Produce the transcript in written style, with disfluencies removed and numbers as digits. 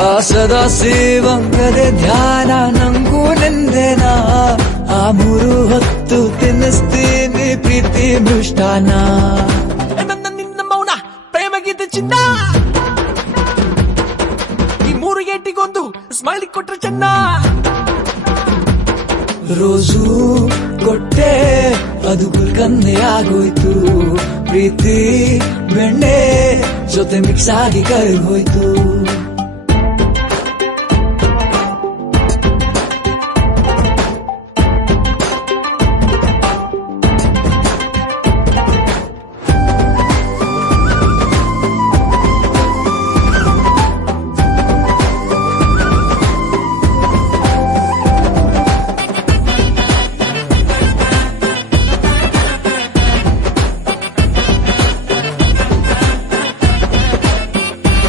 ಆ ಸದಾ ಸೇವಂಗದೆ ಧ್ಯಾನ ನಂಗೂ ನಿಂದೆನ ಆ 3 ಹೊತ್ತು ತಿನ್ನಿಸ್ತೀನಿ ಪ್ರೀತಿ ಮೃಷ್ಟಾನ ನನ್ನ ನಿನ್ನ ಮೌನ ಪ್ರೇಮಗೀತೆ ಚಿನ್ನ ಈ 3 ಏಟಿಗೊಂದು ಸ್ಮೈಲಿ ಕೊಟ್ರೆ ಚೆನ್ನ ರೋಜು ಕೊಟ್ಟೆ ಅದು ಗುಲ್ಕನ್ನೆ ಆಗೋಯ್ತು ಪ್ರೀತಿ ಬೆಣ್ಣೆ ಜೊತೆ ಮಿಕ್ಸ್ ಆಗಿ ಕೈ ಹೋಯ್ತು